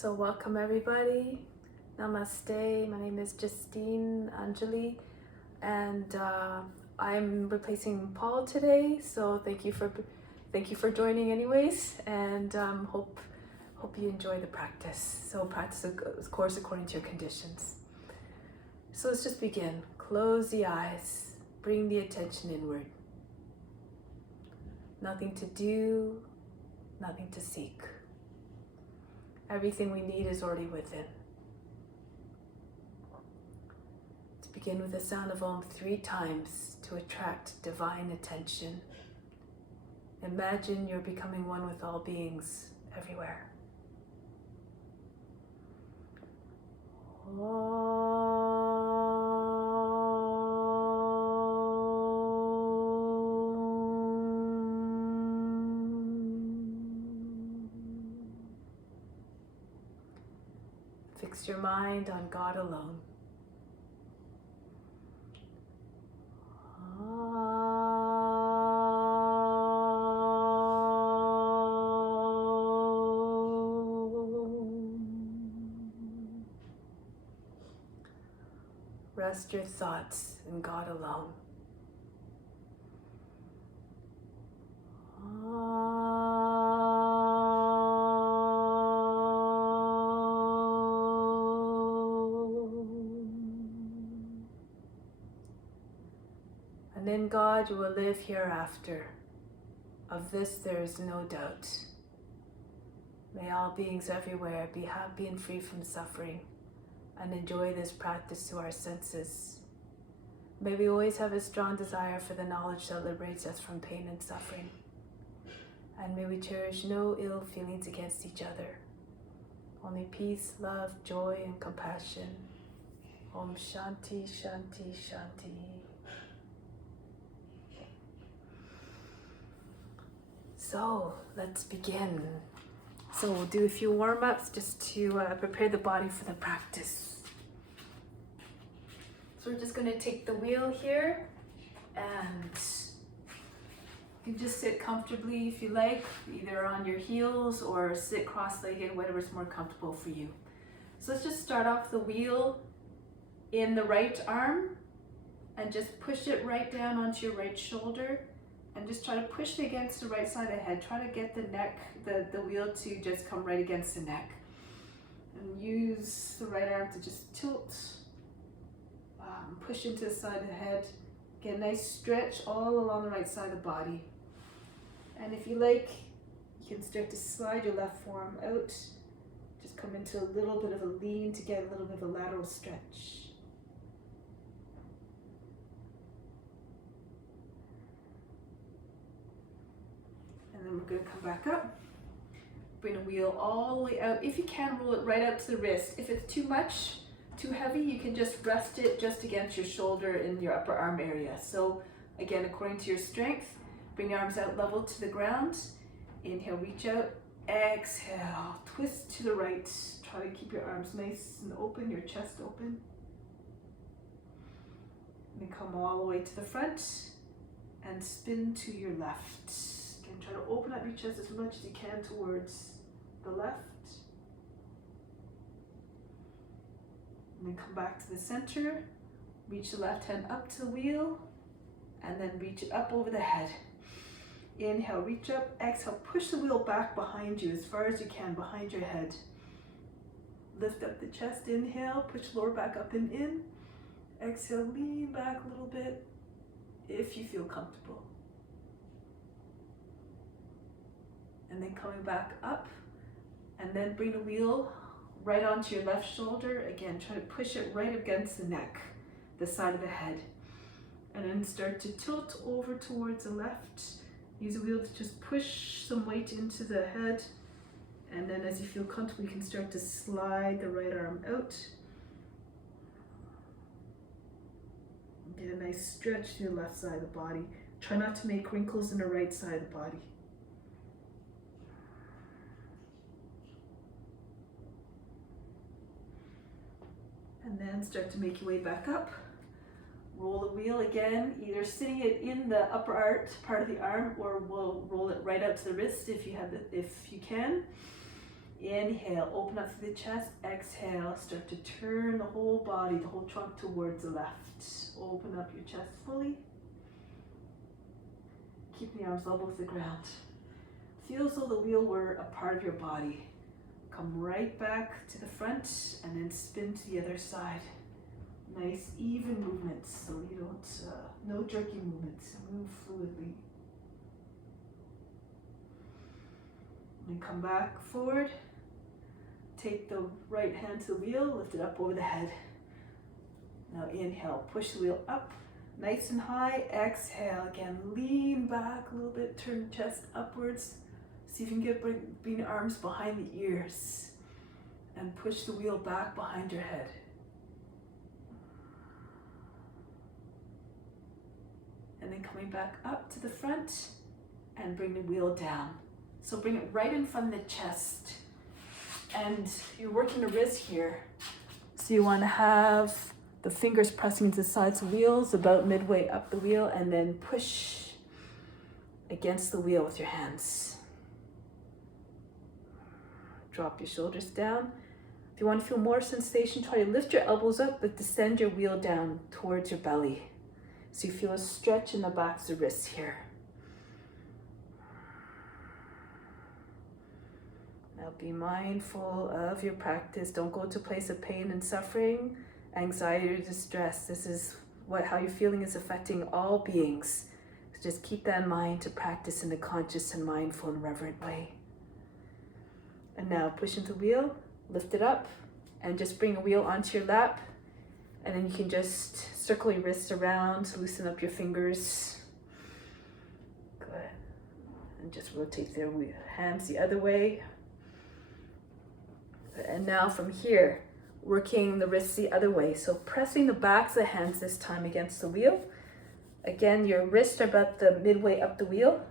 So welcome everybody. Namaste. My name is Justine Anjali, and I'm replacing Paul today. So thank you for joining, anyways, and hope you enjoy the practice. So practice, of course, according to your conditions. So let's just begin. Close the eyes. Bring the attention inward. Nothing to do, nothing to seek. Everything we need is already within. Let's begin with the sound of Om 3 times to attract divine attention. Imagine you're becoming one with all beings everywhere. Fix your mind on God alone. Rest your thoughts in God alone. And in God you will live hereafter. Of this there is no doubt. May all beings everywhere be happy and free from suffering, and enjoy this practice to our senses. May we always have a strong desire for the knowledge that liberates us from pain and suffering. And may we cherish no ill feelings against each other. Only peace, love, joy, and compassion. Om Shanti, Shanti, Shanti. So let's begin. So we'll do a few warm-ups just to prepare the body for the practice. So we're just going to take the wheel here, and you can just sit comfortably if you like, either on your heels or sit cross-legged, whatever's more comfortable for you. So let's just start off the wheel in the right arm and just push it right down onto your right shoulder. And just try to push it against the right side of the head. Try to get the neck, the wheel to just come right against the neck. And use the right arm to just tilt, push into the side of the head. Get a nice stretch all along the right side of the body. And if you like, you can start to slide your left forearm out. Just come into a little bit of a lean to get a little bit of a lateral stretch. And then we're going to come back up. Bring the wheel all the way out. If you can, roll it right out to the wrist. If it's too much, too heavy, you can just rest it just against your shoulder in your upper arm area. So again, according to your strength, bring your arms out level to the ground. Inhale, reach out. Exhale, twist to the right. Try to keep your arms nice and open, your chest open. And then come all the way to the front and spin to your left. And try to open up your chest as much as you can towards the left. And then come back to the center. Reach the left hand up to the wheel. And then reach it up over the head. Inhale, reach up. Exhale, push the wheel back behind you as far as you can, behind your head. Lift up the chest. Inhale, push the lower back up and in. Exhale, lean back a little bit if you feel comfortable. And then coming back up, and then bring the wheel right onto your left shoulder. Again, try to push it right against the neck, the side of the head. And then start to tilt over towards the left. Use the wheel to just push some weight into the head. And then as you feel comfortable, you can start to slide the right arm out. Get a nice stretch to the left side of the body. Try not to make wrinkles in the right side of the body. And then start to make your way back up. Roll the wheel again, either sitting it in the upper part of the arm, or we'll roll it right out to the wrist if you can. Inhale, open up through the chest. Exhale, start to turn the whole body, the whole trunk towards the left. Open up your chest fully. Keep the arms level with the ground. Feel as though the wheel were a part of your body. Come right back to the front and then spin to the other side. Nice even movements, so you don't, no jerky movements. Move fluidly. And come back forward. Take the right hand to the wheel, lift it up over the head. Now inhale, push the wheel up, nice and high. Exhale, again, lean back a little bit, turn the chest upwards. See if you can bring the arms behind the ears and push the wheel back behind your head. And then coming back up to the front and bring the wheel down. So bring it right in front of the chest. And you're working the wrist here. So you want to have the fingers pressing into the sides of the wheels, about midway up the wheel, and then push against the wheel with your hands. Drop your shoulders down. If you want to feel more sensation, try to lift your elbows up, but descend your wheel down towards your belly. So you feel a stretch in the backs of the wrists here. Now be mindful of your practice. Don't go to a place of pain and suffering, anxiety or distress. This is how you're feeling is affecting all beings. So just keep that in mind to practice in a conscious and mindful and reverent way. And now push into the wheel, lift it up, and just bring a wheel onto your lap. And then you can just circle your wrists around, loosen up your fingers. Good. And just rotate their hands the other way. And now from here, working the wrists the other way. So pressing the backs of the hands this time against the wheel. Again, your wrists are about the midway up the wheel.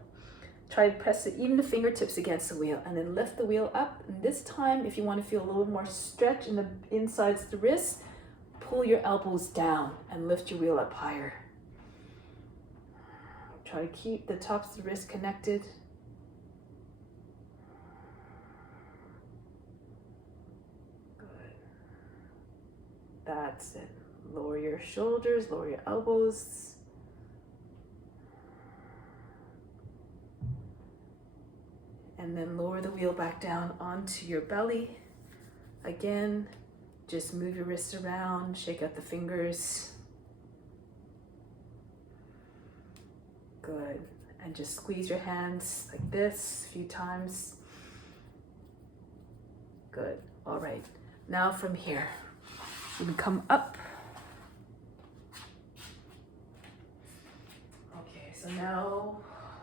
Try to press even the fingertips against the wheel and then lift the wheel up. And this time, if you want to feel a little more stretch in the insides of the wrists, pull your elbows down and lift your wheel up higher. Try to keep the tops of the wrist connected. Good. That's it. Lower your shoulders, lower your elbows. And then lower the wheel back down onto your belly. Again, just move your wrists around, shake out the fingers. Good. And just squeeze your hands like this a few times. Good. All right. Now from here, you can come up. Okay, so now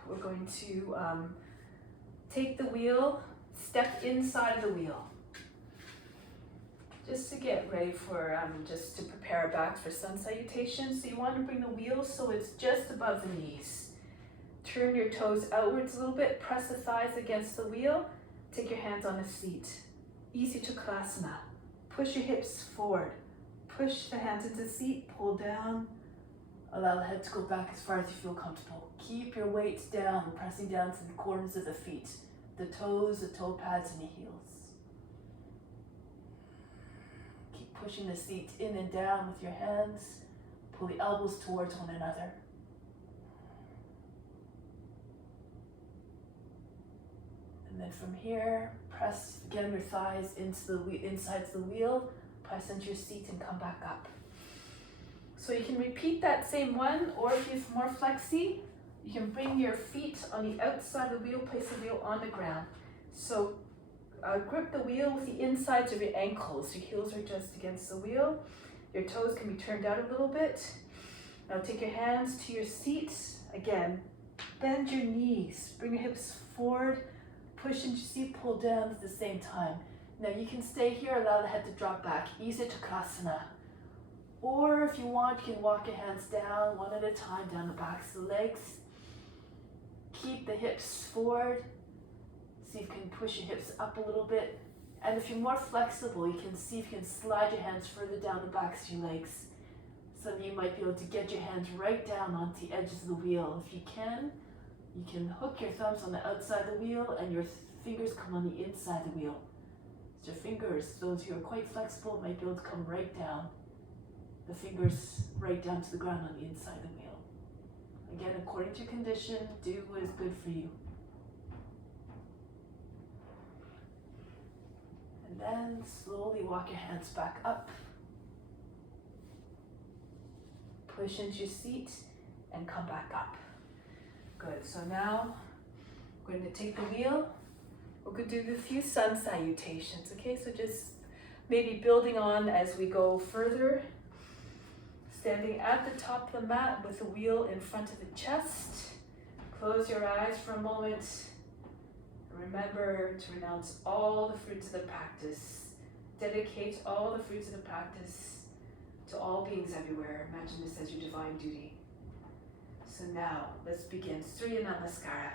we're going to take the wheel, step inside of the wheel. Just to get ready for, just to prepare our backs for sun salutation. So you want to bring the wheel so it's just above the knees. Turn your toes outwards a little bit, press the thighs against the wheel, take your hands on the seat. Easy Chakasana. Push your hips forward. Push the hands into the seat, pull down. Allow the head to go back as far as you feel comfortable. Keep your weight down, pressing down to the corners of the feet, the toes, the toe pads, and the heels. Keep pushing the seat in and down with your hands. Pull the elbows towards one another. And then from here, press again your thighs into the insides of the wheel, press into your seat and come back up. So you can repeat that same one, or if you have more flexi, you can bring your feet on the outside of the wheel, place the wheel on the ground. So grip the wheel with the insides of your ankles. Your heels are just against the wheel. Your toes can be turned out a little bit. Now take your hands to your seat. Again, bend your knees, bring your hips forward, push into your seat, pull down at the same time. Now you can stay here, allow the head to drop back, Isa Chakasana. Or if you want, you can walk your hands down one at a time, down the backs of the legs. Keep the hips forward. See if you can push your hips up a little bit. And if you're more flexible, you can see if you can slide your hands further down the backs of your legs. Some of you might be able to get your hands right down onto the edges of the wheel. If you can hook your thumbs on the outside of the wheel and your fingers come on the inside of the wheel. Your fingers, those who are quite flexible, might be able to come right down. The fingers right down to the ground on the inside of the wheel. Again, according to your condition, do what is good for you. And then slowly walk your hands back up. Push into your seat and come back up. Good, so now we're going to take the wheel. We're going to do a few sun salutations, okay? So just maybe building on as we go further. Standing at the top of the mat with the wheel in front of the chest. Close your eyes for a moment. Remember to renounce all the fruits of the practice. Dedicate all the fruits of the practice to all beings everywhere. Imagine this as your divine duty. So now, let's begin. Surya Namaskara.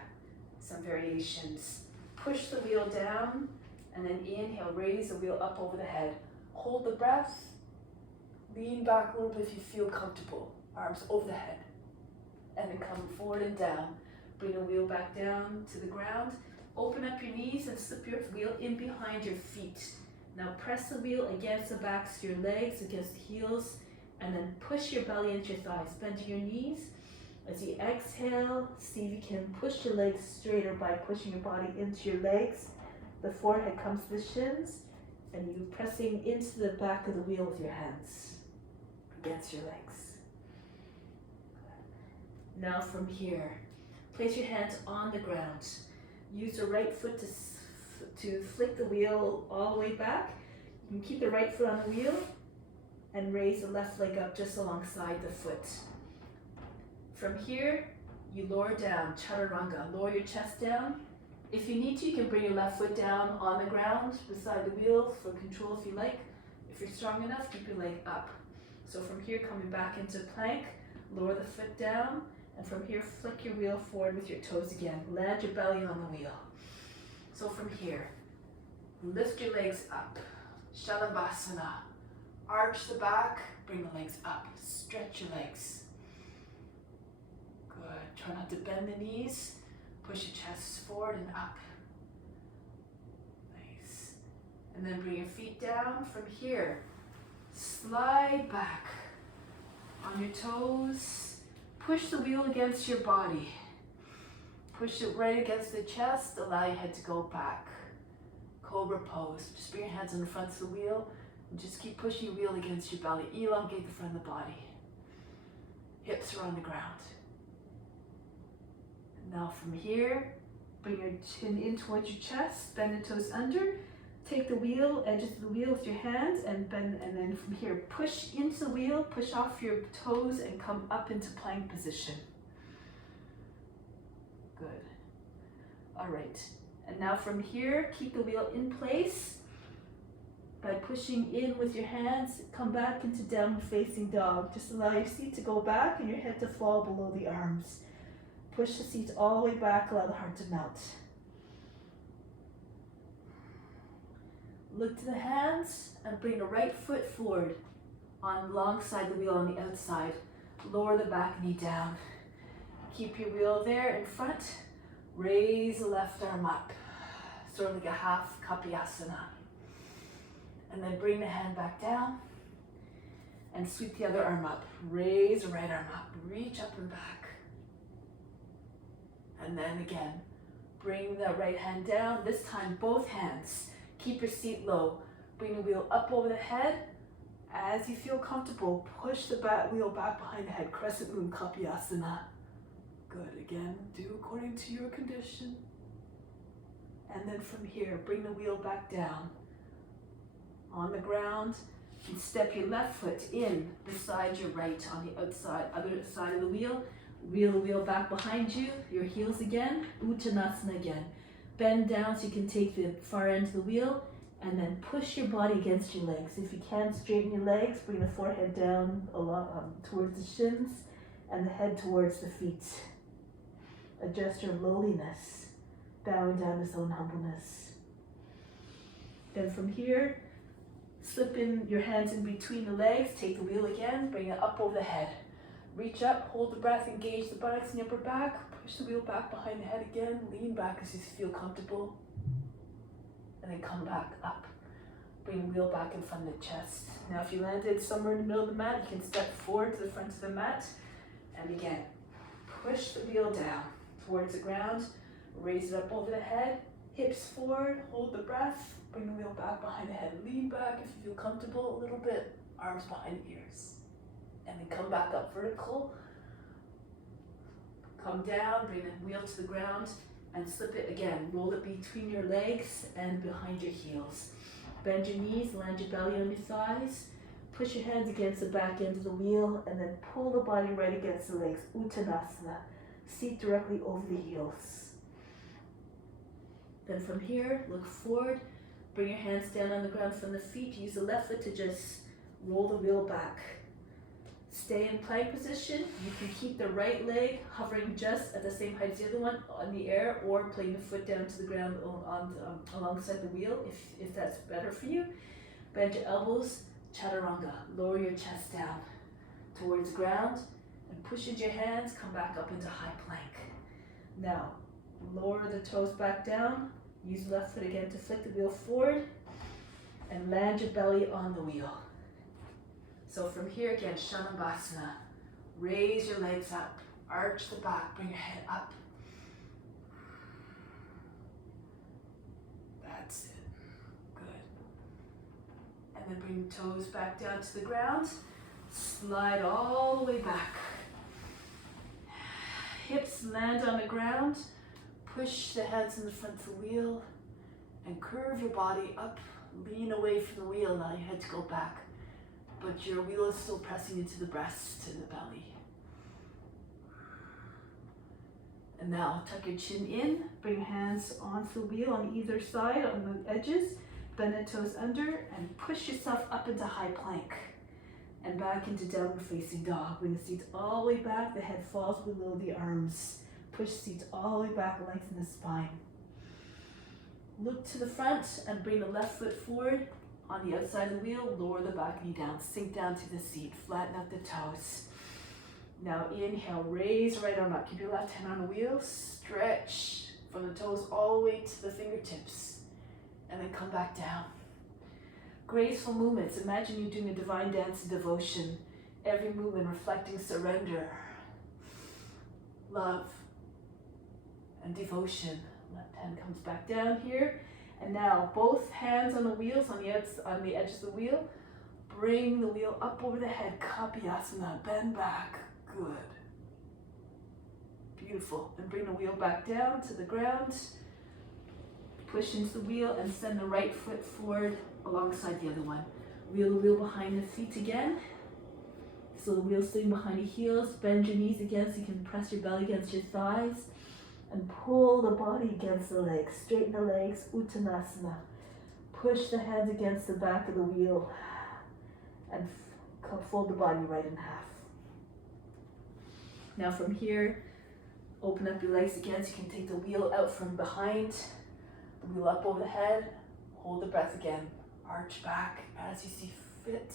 Some variations. Push the wheel down, and then inhale, raise the wheel up over the head. Hold the breath. Lean back a little bit if you feel comfortable. Arms over the head. And then come forward and down. Bring the wheel back down to the ground. Open up your knees and slip your wheel in behind your feet. Now press the wheel against the backs of your legs, against the heels, and then push your belly into your thighs. Bend to your knees. As you exhale, see if you can push your legs straighter by pushing your body into your legs. The forehead comes to the shins, and you pressing into the back of the wheel with your hands against your legs. Now from here, place your hands on the ground. Use the right foot to flick the wheel all the way back. You can keep the right foot on the wheel and raise the left leg up just alongside the foot. From here, you lower down, chaturanga. Lower your chest down. If you need to, you can bring your left foot down on the ground beside the wheel for control if you like. If you're strong enough, keep your leg up. So from here, coming back into plank, lower the foot down, and from here, flick your wheel forward with your toes again. Land your belly on the wheel. So from here, lift your legs up. Shalabhasana. Arch the back, bring the legs up. Stretch your legs. Good. Try not to bend the knees. Push your chest forward and up. Nice. And then bring your feet down. From here, slide back on your toes. Push the wheel against your body. Push it right against the chest. Allow your head to go back. Cobra pose. Just bring your hands on the front of the wheel and just keep pushing your wheel against your belly. Elongate the front of the body. Hips are on the ground. And now from here, bring your chin in towards your chest. Bend the toes under. Take the wheel, edges of the wheel with your hands and bend, and then from here, push into the wheel, push off your toes and come up into plank position. Good. All right. And now from here, keep the wheel in place by pushing in with your hands. Come back into downward facing dog. Just allow your seat to go back and your head to fall below the arms. Push the seat all the way back, allow the heart to melt. Look to the hands and bring the right foot forward on alongside the wheel on the outside. Lower the back knee down. Keep your wheel there in front. Raise the left arm up. Sort of like a half kapyasana. And then bring the hand back down and sweep the other arm up. Raise the right arm up. Reach up and back. And then again, bring the right hand down. This time, both hands. Keep your seat low. Bring the wheel up over the head. As you feel comfortable, push the wheel back behind the head. Crescent moon, kapyasana. Good. Again, do according to your condition. And then from here, bring the wheel back down. On the ground, you step your left foot in beside your right on the outside, other side of the wheel. Reel the wheel back behind you, your heels again, Uttanasana again. Bend down so you can take the far end of the wheel and then push your body against your legs. If you can, straighten your legs, bring the forehead down towards the shins and the head towards the feet. A gesture of lowliness, bowing down his own humbleness. Then from here, slip in your hands in between the legs, take the wheel again, bring it up over the head. Reach up, hold the breath, engage the buttocks and upper back, push the wheel back behind the head again, lean back as you feel comfortable, and then come back up. Bring the wheel back in front of the chest. Now if you landed somewhere in the middle of the mat, you can step forward to the front of the mat. And again, push the wheel down towards the ground. Raise it up over the head. Hips forward, hold the breath. Bring the wheel back behind the head. Lean back if you feel comfortable a little bit. Arms behind the ears. And then come back up vertical. Come down, bring the wheel to the ground and slip it again. Roll it between your legs and behind your heels. Bend your knees, land your belly on your thighs. Push your hands against the back end of the wheel and then pull the body right against the legs. Uttanasana. Seat directly over the heels. Then from here, look forward. Bring your hands down on the ground from the feet. Use the left foot to just roll the wheel back. Stay in plank position. You can keep the right leg hovering just at the same height as the other one on the air, or playing the foot down to the ground alongside the wheel if that's better for you. Bend your elbows, chaturanga. Lower your chest down towards the ground and push into your hands. Come back up into high plank. Now, lower the toes back down. Use the left foot again to flick the wheel forward and land your belly on the wheel. So from here again, Shanabhasana. Raise your legs up, arch the back, bring your head up. That's it. Good. And then bring the toes back down to the ground. Slide all the way back. Hips land on the ground. Push the hands in the front of the wheel and curve your body up. Lean away from the wheel. Now your head to go back. But your wheel is still pressing into the breast, to the belly. And now tuck your chin in, bring your hands onto the wheel on either side, on the edges, bend the toes under, and push yourself up into high plank. And back into downward facing dog. Bring the seat all the way back, the head falls below the arms. Push the seat all the way back, lengthen the spine. Look to the front and bring the left foot forward. On the outside of the wheel, lower the back knee down, sink down to the seat, flatten out the toes. Now inhale, raise the right arm up. Keep your left hand on the wheel, stretch from the toes all the way to the fingertips, and then come back down. Graceful movements. Imagine you're doing a divine dance of devotion. Every movement reflecting surrender, love, and devotion. Left hand comes back down here. And now both hands on the wheels, on the edge of the wheel. Bring the wheel up over the head, Kapiyasana, bend back, good. Beautiful, and bring the wheel back down to the ground. Push into the wheel and send the right foot forward alongside the other one. Wheel the wheel behind the feet again. So the wheel's sitting behind the heels, bend your knees again so you can press your belly against your thighs. And pull the body against the legs. Straighten the legs, Uttanasana. Push the hands against the back of the wheel and fold the body right in half. Now from here, open up your legs again so you can take the wheel out from behind, the wheel up over the head. Hold the breath again. Arch back as you see fit.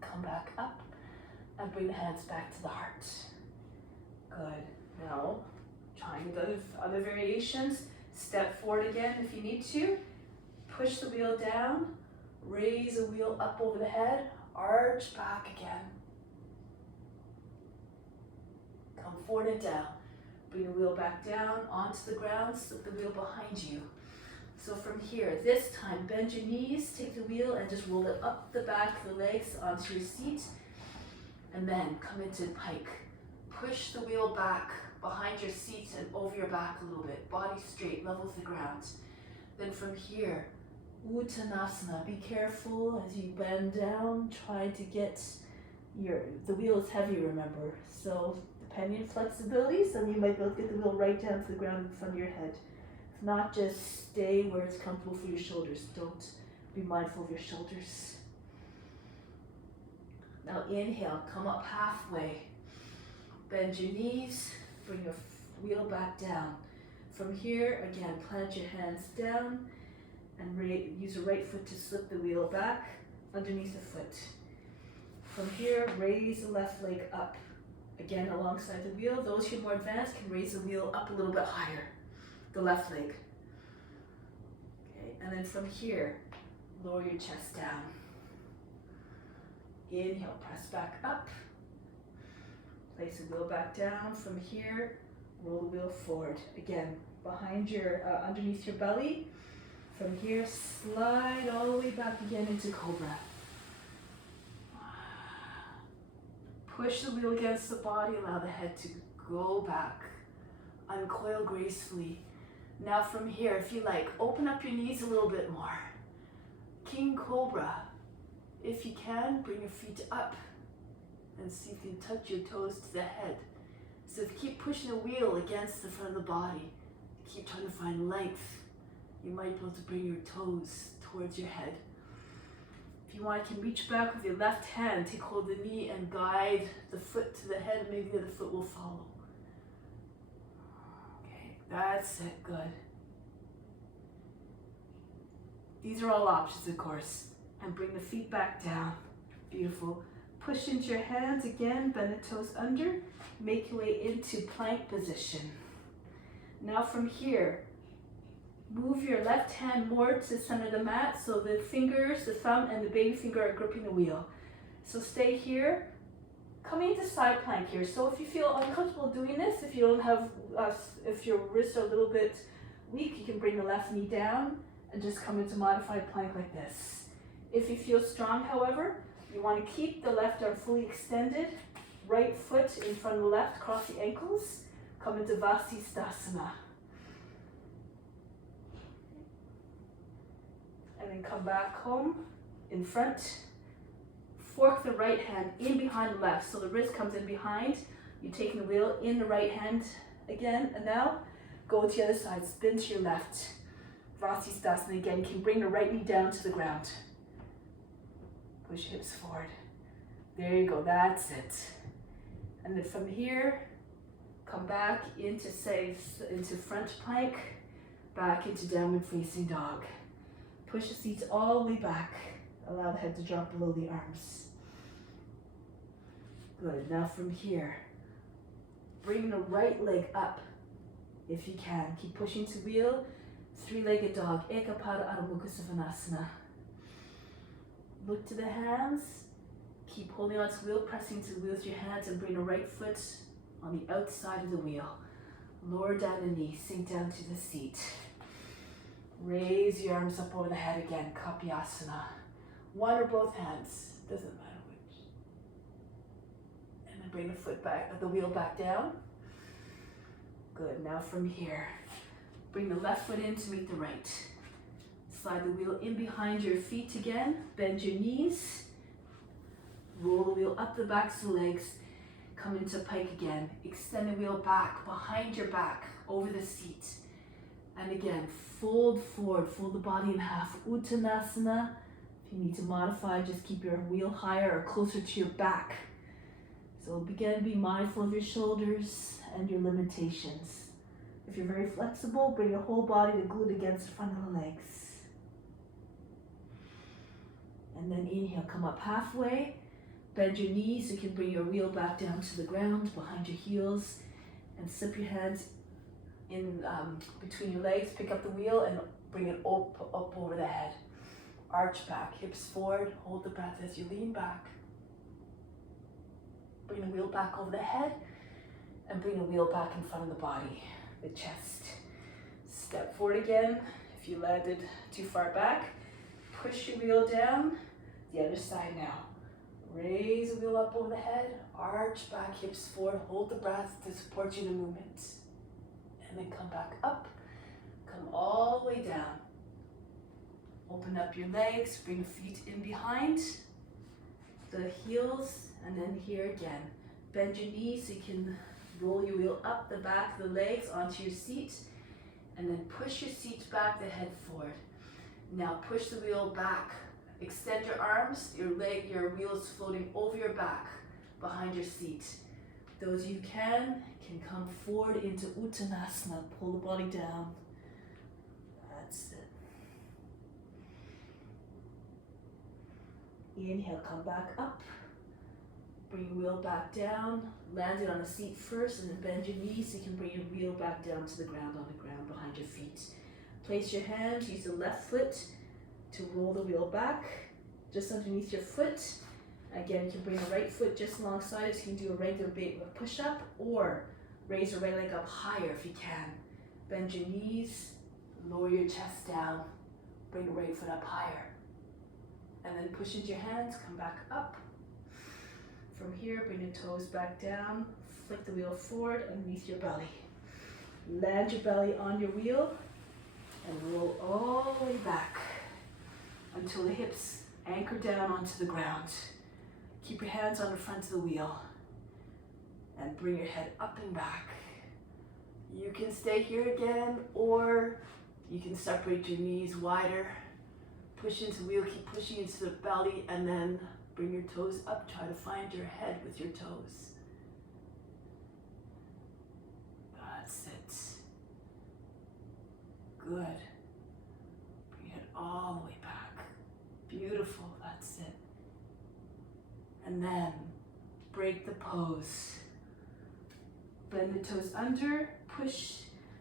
Come back up and bring the hands back to the heart. Good. Now, trying the other variations. Step forward again if you need to. Push the wheel down. Raise the wheel up over the head. Arch back again. Come forward and down. Bring the wheel back down onto the ground. Slip the wheel behind you. So from here, this time, bend your knees, take the wheel and just roll it up the back of the legs onto your seat. And then come into pike. Push the wheel back behind your seat and over your back a little bit. Body straight, level with the ground. Then from here, Uttanasana. Be careful as you bend down. Try to get the wheel is heavy, remember. So depending on flexibility, some of you might be able to get the wheel right down to the ground in front of your head. If not, just stay where it's comfortable for your shoulders. Don't be mindful of your shoulders. Now inhale, come up halfway. Bend your knees, bring your wheel back down. From here, again, plant your hands down and use the right foot to slip the wheel back underneath the foot. From here, raise the left leg up. Again, alongside the wheel. Those who are more advanced can raise the wheel up a little bit higher. The left leg. Okay, and then from here, Lower your chest down. Inhale, press back up. Place the wheel back down. From here, roll the wheel forward. Again, behind your, underneath your belly. From here, slide all the way back again into Cobra. Push the wheel against the body, allow the head to go back. Uncoil gracefully. Now from here, if you like, open up your knees a little bit more. King Cobra. If you can, bring your feet up and see if you touch your toes to the head. So if you keep pushing the wheel against the front of the body, keep trying to find length, you might be able to bring your toes towards your head. If you want, you can reach back with your left hand, take hold of the knee and guide the foot to the head, and maybe the other foot will follow. Okay, that's it, good. These are all options, of course. And bring the feet back down. Beautiful. Push into your hands again, bend the toes under, make your way into plank position. Now from here, move your left hand more to the center of the mat so the fingers, the thumb and the baby finger are gripping the wheel. So stay here. Coming into side plank here. So if you feel uncomfortable doing this, if you don't have, if your wrists are a little bit weak, you can bring the left knee down and just come into modified plank like this. If you feel strong, however, you want to keep the left arm fully extended, right foot in front of the left, cross the ankles, come into Vasisthasana. And then come back home in front. Fork the right hand in behind the left, so the wrist comes in behind. You're taking the wheel in the right hand again, and now go to the other side, spin to your left. Vasisthasana again, you can bring the right knee down to the ground. Push hips forward. There you go, that's it. And then from here, come back into front plank, back into downward facing dog. Push the seats all the way back. Allow the head to drop below the arms. Good, now from here, bring the right leg up if you can. Keep pushing to wheel, three-legged dog, Ekapada Adho Mukha Svanasana. Look to the hands, keep holding on to the wheel, pressing to the wheel with your hands and bring the right foot on the outside of the wheel. Lower down the knee, sink down to the seat. Raise your arms up over the head again, Kapyasana. One or both hands, doesn't matter which. And then bring the foot back, the wheel back down. Good, now from here, bring the left foot in to meet the right. Slide the wheel in behind your feet again, bend your knees, roll the wheel up the backs of the legs, come into pike again, extend the wheel back, behind your back, over the seat. And again, fold forward, fold the body in half, Uttanasana. If you need to modify, just keep your wheel higher or closer to your back. So begin, be mindful of your shoulders and your limitations. If you're very flexible, bring your whole body to glute against the front of the legs. And then inhale, come up halfway, bend your knees, you can bring your wheel back down to the ground, behind your heels, and slip your hands in between your legs, pick up the wheel and bring it up over the head. Arch back, hips forward, hold the breath as you lean back. Bring the wheel back over the head, and bring the wheel back in front of the body, the chest. Step forward again, if you landed too far back, push your wheel down. The other side now. Raise the wheel up over the head, arch back, hips forward, hold the breath to support you in the movement. And then come back up, come all the way down. Open up your legs, bring the feet in behind the heels, and then here again. Bend your knees so you can roll your wheel up the back of the legs onto your seat, and then push your seat back, the head forward. Now push the wheel back. Extend your arms, your wheel is floating over your back, behind your seat. Those you can come forward into Uttanasana, pull the body down. That's it. Inhale, come back up. Bring your wheel back down, land it on the seat first, and then bend your knees so you can bring your wheel back down to the ground, on the ground behind your feet. Place your hands, use the left foot to roll the wheel back just underneath your foot. Again, you can bring the right foot just alongside it, so you can do a regular push-up, or raise your right leg up higher if you can. Bend your knees, lower your chest down, bring the right foot up higher. And then push into your hands, come back up. From here, bring your toes back down, flick the wheel forward underneath your belly. Land your belly on your wheel and roll all the way back until the hips anchor down onto the ground. Keep your hands on the front of the wheel and bring your head up and back. You can stay here again, or you can separate your knees wider. Push into the wheel, keep pushing into the belly, and then bring your toes up. Try to find your head with your toes. That's it. Good. Bring it all the way back. Beautiful, that's it. And then break the pose. Bend the toes under, push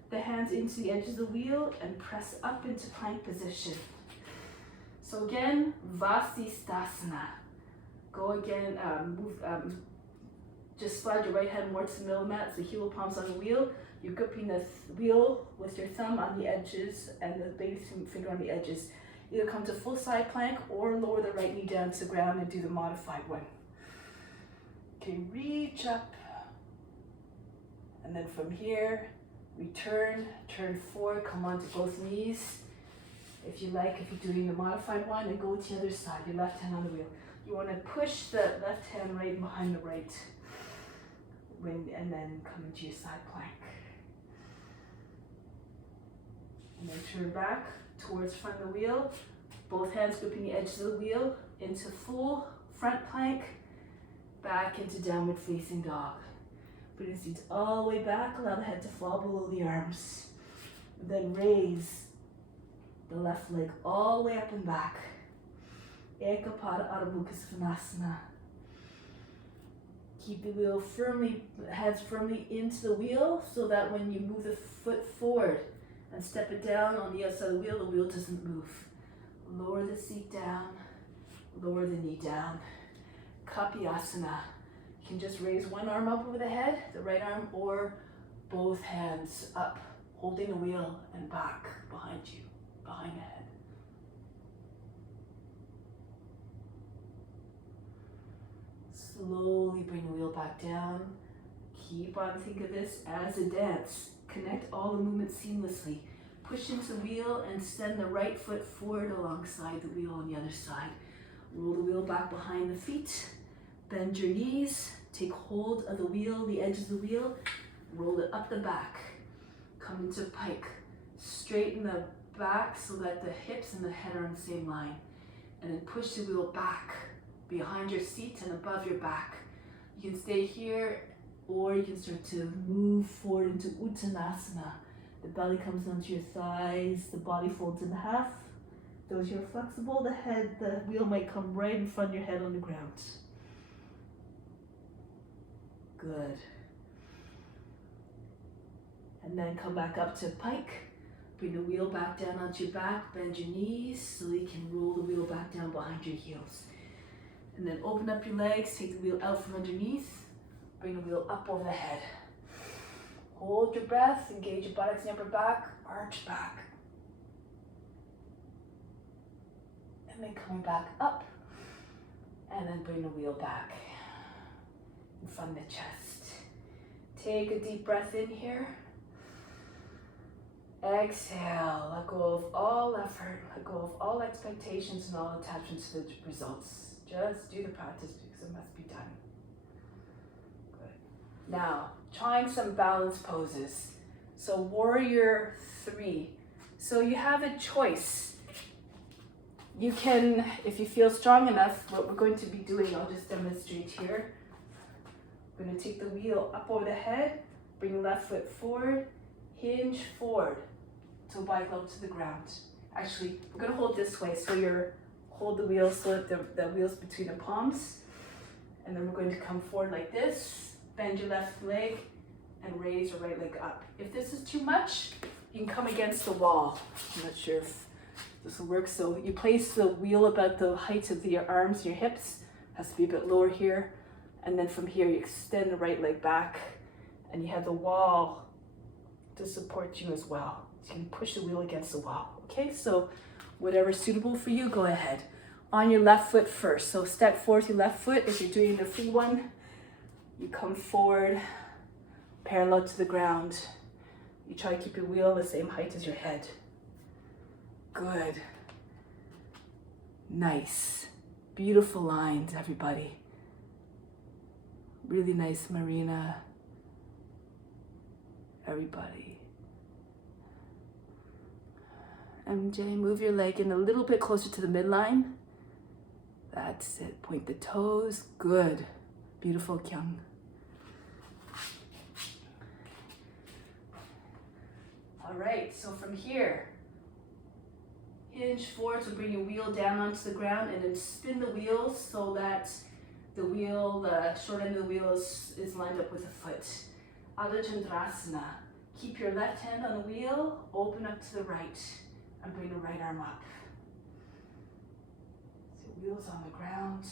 the hands into the edge of the wheel, and press up into plank position. So again, Vasisthasana. Go again, just slide your right hand more to the middle mat, so the heel palms on the wheel. You're gripping the wheel with your thumb on the edges and the baby finger on the edges. Either come to full side plank or lower the right knee down to the ground and do the modified one. Okay, reach up. And then from here, return, turn forward, come onto both knees. If you like, if you're doing the modified one, and go to the other side, your left hand on the wheel. You want to push the left hand right behind the right, and then come into your side plank. And then turn back towards front of the wheel, both hands gripping the edges of the wheel, into full front plank, back into downward facing dog. Bring the feet all the way back, allow the head to fall below the arms. And then raise the left leg all the way up and back. Ekapada Adho Mukha Svanasana. Keep the wheel firmly, hands firmly into the wheel, so that when you move the foot forward and step it down on the outside of the wheel doesn't move. Lower the seat down, lower the knee down. Kapiyasana. You can just raise one arm up over the head, the right arm, or both hands up, holding the wheel and back behind you, behind the head. Slowly bring the wheel back down. Keep on thinking of this as a dance. Connect all the movements seamlessly. Push into the wheel and send the right foot forward alongside the wheel on the other side. Roll the wheel back behind the feet. Bend your knees. Take hold of the wheel, the edge of the wheel. Roll it up the back. Come into pike. Straighten the back so that the hips and the head are on the same line. And then push the wheel back behind your seat and above your back. You can stay here, or you can start to move forward into Uttanasana. The belly comes onto your thighs, the body folds in half. Those who are flexible, the wheel might come right in front of your head on the ground. Good. And then come back up to pike. Bring the wheel back down onto your back, bend your knees so you can roll the wheel back down behind your heels. And then open up your legs, take the wheel out from underneath, bring the wheel up over the head. Hold your breath, engage your buttocks and upper back, arch back. And then coming back up, and then bring the wheel back in front of the chest. Take a deep breath in here. Exhale, let go of all effort, let go of all expectations and all attachments to the results. Just do the practice because it must be done. Good. Now, trying some balance poses. So warrior 3. So you have a choice. You can, if you feel strong enough, what we're going to be doing, I'll just demonstrate here. We're going to take the wheel up over the head, bring the left foot forward, hinge forward till bike low to the ground. Actually, we're going to hold this way, so hold the wheel so that the wheel's between the palms. And then we're going to come forward like this, bend your left leg, and raise your right leg up. If this is too much, you can come against the wall. I'm not sure if This will work. So you place the wheel about the height of your arms and your hips. Has to be a bit lower here. And then from here, you extend the right leg back and you have the wall to support you as well. So you can push the wheel against the wall. Okay, so whatever's suitable for you, go ahead. On your left foot first. So step forward with your left foot. If you're doing the free one, you come forward, parallel to the ground. You try to keep your wheel the same height as your head. Good. Nice. Beautiful lines, everybody. Really nice, Marina. Everybody. MJ, move your leg in a little bit closer to the midline. That's it. Point the toes. Good. Beautiful, Kyung. All right, so from here, hinge forward to bring your wheel down onto the ground and then spin the wheel so that the wheel, the short end of the wheel is lined up with the foot. Adho Chandrasana. Keep your left hand on the wheel, open up to the right, and bring the right arm up. So wheels on the ground.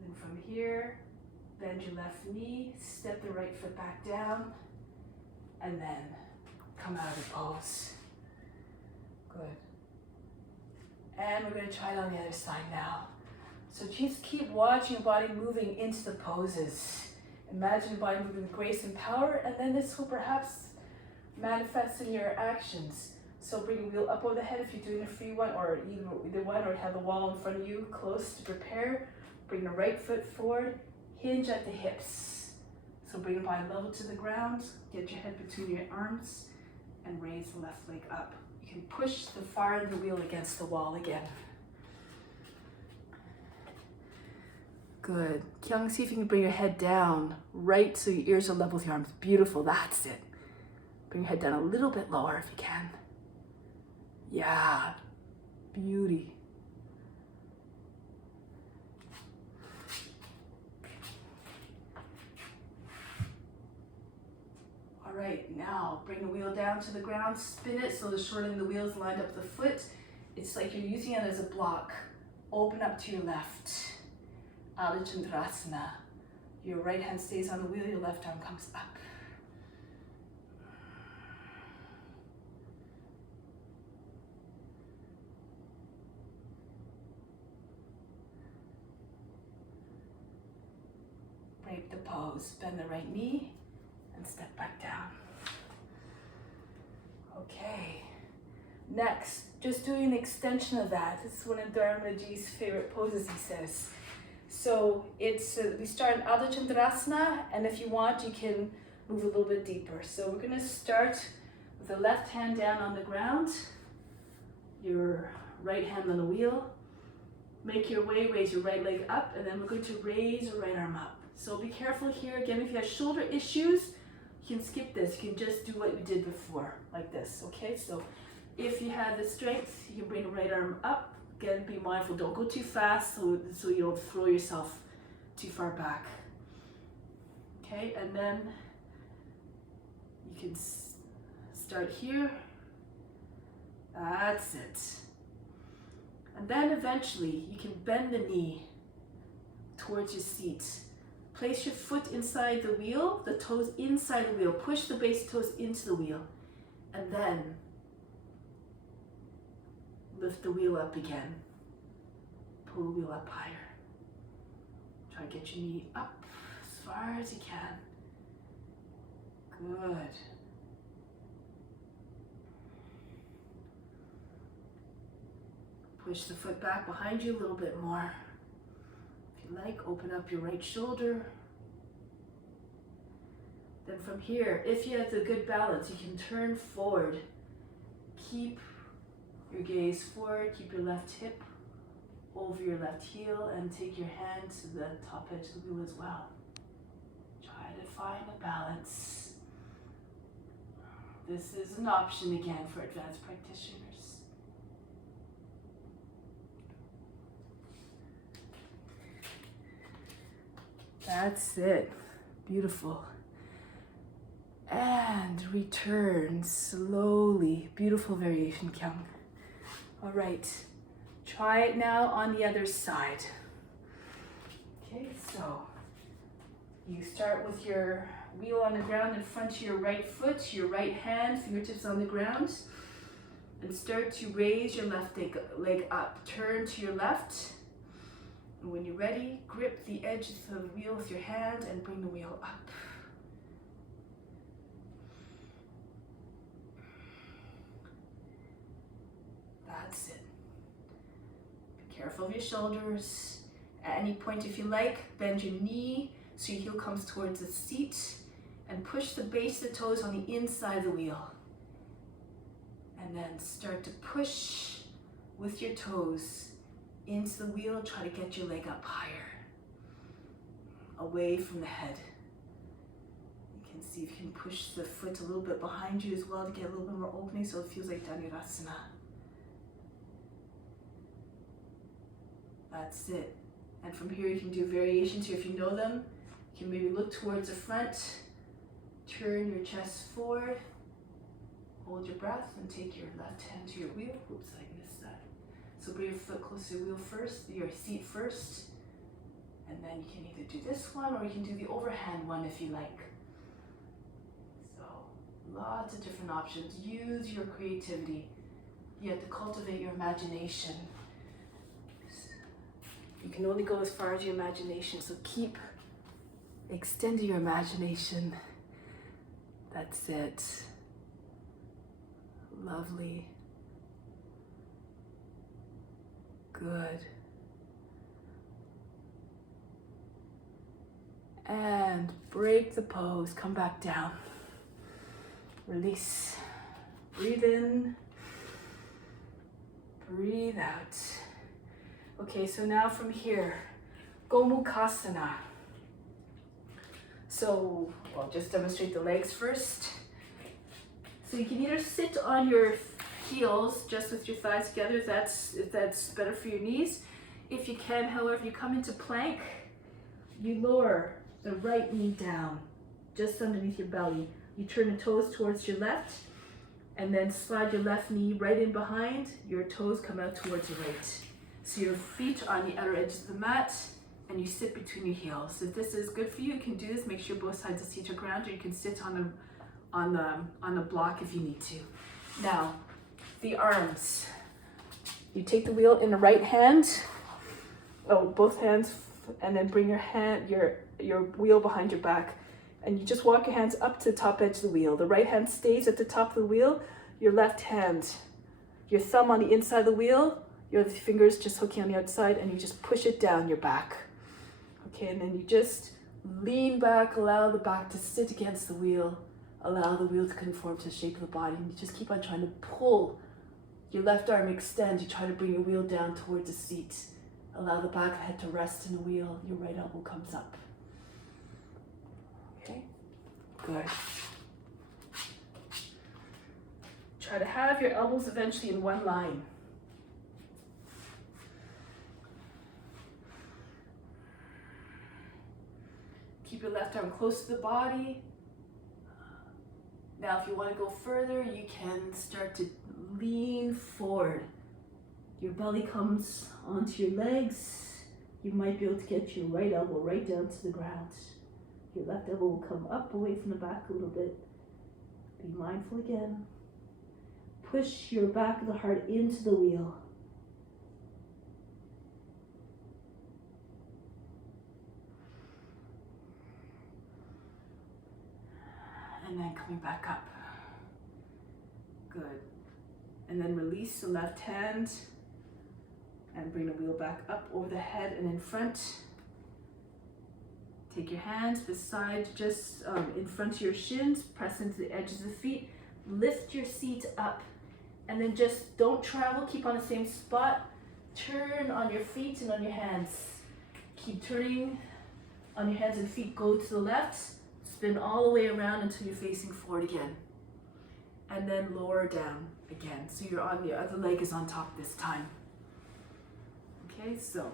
Then from here, bend your left knee, step the right foot back down, and then come out of the pose. Good. And we're going to try it on the other side now. So just keep watching your body moving into the poses. Imagine your body moving with grace and power, and then this will perhaps manifest in your actions. So bring the wheel up over the head if you're doing a free one, or either one, or have the wall in front of you close to prepare. Bring the right foot forward, hinge at the hips. So bring the body level to the ground, get your head between your arms, and raise the left leg up. You can push the far end of the wheel against the wall again. Good. Kyung, see if you can bring your head down right so your ears are level with your arms. Beautiful, that's it. Bring your head down a little bit lower if you can. Yeah, beauty. All right, now bring the wheel down to the ground, spin it so the short end of the wheel is lined up with the foot. It's like you're using it as a block. Open up to your left. Adho Chandrasana. Your right hand stays on the wheel, your left arm comes up. Break the pose. Bend the right knee and step back down. Okay. Next, just doing an extension of that. This is one of Dharmaji's favorite poses, he says. So it's we start in Adho Chandrasana, and if you want, you can move a little bit deeper. So we're going to start with the left hand down on the ground, your right hand on the wheel. Make your way, raise your right leg up, and then we're going to raise your right arm up. So be careful here. Again, if you have shoulder issues, you can skip this. You can just do what we did before, like this, okay? So if you have the strength, you can bring the right arm up. Again, be mindful, don't go too fast so you don't throw yourself too far back. Okay, and then you can start here. That's it. And then eventually you can bend the knee towards your seat. Place your foot inside the wheel, the toes inside the wheel. Push the base toes into the wheel. And then lift the wheel up again. Pull the wheel up higher. Try to get your knee up as far as you can. Good. Push the foot back behind you a little bit more. If you like, open up your right shoulder. Then from here, if you have the good balance, you can turn forward. Keep your gaze forward, keep your left hip over your left heel, and take your hand to the top edge of the wheel as well. Try to find a balance. This is an option again for advanced practitioners. That's it. Beautiful. And return slowly. Beautiful variation, Kyung. All right. Try it now on the other side. Okay, so you start with your wheel on the ground in front of your right foot, your right hand, fingertips on the ground, and start to raise your left leg up. Turn to your left, and when you're ready, grip the edge of the wheel with your hand and bring the wheel up. That's it. Be careful of your shoulders. At any point, if you like, bend your knee so your heel comes towards the seat and push the base of the toes on the inside of the wheel. And then start to push with your toes into the wheel. Try to get your leg up higher, away from the head. You can see if you can push the foot a little bit behind you as well to get a little bit more opening so it feels like Dhanurasana. That's it. And from here you can do variations here if you know them. You can maybe look towards the front, turn your chest forward, hold your breath, and take your left hand to your wheel. Oops, I missed that. So bring your foot close to your wheel first, your seat first, and then you can either do this one or you can do the overhand one if you like. So lots of different options. Use your creativity. You have to cultivate your imagination. You can only go as far as your imagination, so keep extending your imagination. That's it. Lovely. Good. And break the pose, come back down. Release. Breathe in. Breathe out. Okay, so now from here, Gomukhasana. So, I'll just demonstrate the legs first. So you can either sit on your heels, just with your thighs together, if that's better for your knees. If you can, however, you come into plank, you lower the right knee down, just underneath your belly. You turn the toes towards your left, and then slide your left knee right in behind. Your toes come out towards the right. So your feet are on the outer edge of the mat, and you sit between your heels. If this is good for you, you can do this. Make sure both sides of the seat are grounded. You can sit on the block if you need to. Now, the arms. You take the wheel in the right hand, both hands, and then bring your wheel behind your back, and you just walk your hands up to the top edge of the wheel. The right hand stays at the top of the wheel. Your left hand, your thumb on the inside of the wheel, your fingers just hooking on the outside, and you just push it down your back. Okay, and then you just lean back, allow the back to sit against the wheel, allow the wheel to conform to the shape of the body, and you just keep on trying to pull. Your left arm extends, you try to bring your wheel down towards the seat. Allow the back of the head to rest in the wheel, your right elbow comes up. Okay, good. Try to have your elbows eventually in one line. Keep your left arm close to the body. Now, if you want to go further, you can start to lean forward. Your belly comes onto your legs. You might be able to get your right elbow right down to the ground. Your left elbow will come up away from the back a little bit. Be mindful again. Push your back of the heart into the wheel. And then coming back up. Good. And then release the left hand and bring the wheel back up over the head and in front. Take your hands beside, just in front of your shins, press into the edges of the feet, lift your seat up, and then just don't travel, keep on the same spot. Turn on your feet and on your hands. Keep turning on your hands and feet, go to the left, spin all the way around until you're facing forward again. And then lower down again. So you're on, the other leg is on top this time. Okay, so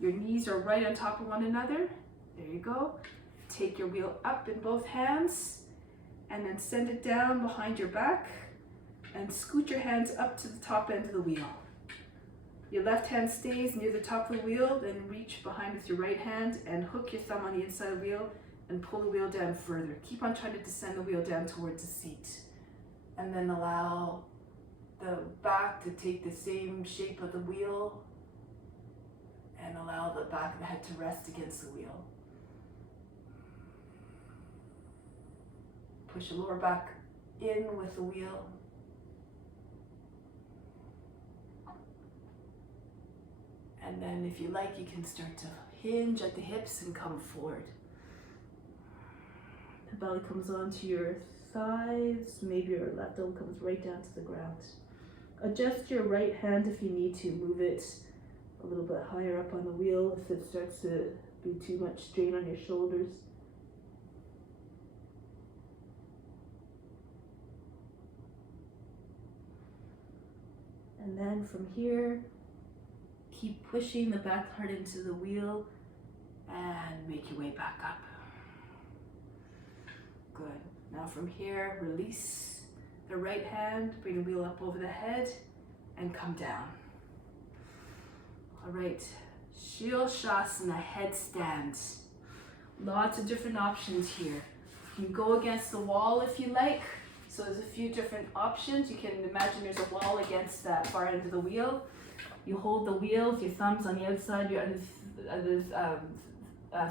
your knees are right on top of one another. There you go. Take your wheel up in both hands and then send it down behind your back and scoot your hands up to the top end of the wheel. Your left hand stays near the top of the wheel, then reach behind with your right hand and hook your thumb on the inside of the wheel and pull the wheel down further. Keep on trying to descend the wheel down towards the seat. And then allow the back to take the same shape of the wheel and allow the back of the head to rest against the wheel. Push the lower back in with the wheel. And then if you like, you can start to hinge at the hips and come forward. The belly comes onto your thighs, maybe your left elbow comes right down to the ground. Adjust your right hand if you need to, move it a little bit higher up on the wheel if it starts to be too much strain on your shoulders. And then from here, keep pushing the back hard into the wheel and make your way back up. Good. Now from here, release the right hand, bring the wheel up over the head and come down. All right, Shilshasana, headstands. Lots of different options here. You can go against the wall if you like. So there's a few different options. You can imagine there's a wall against that far end of the wheel. You hold the wheel with your thumbs on the outside, your other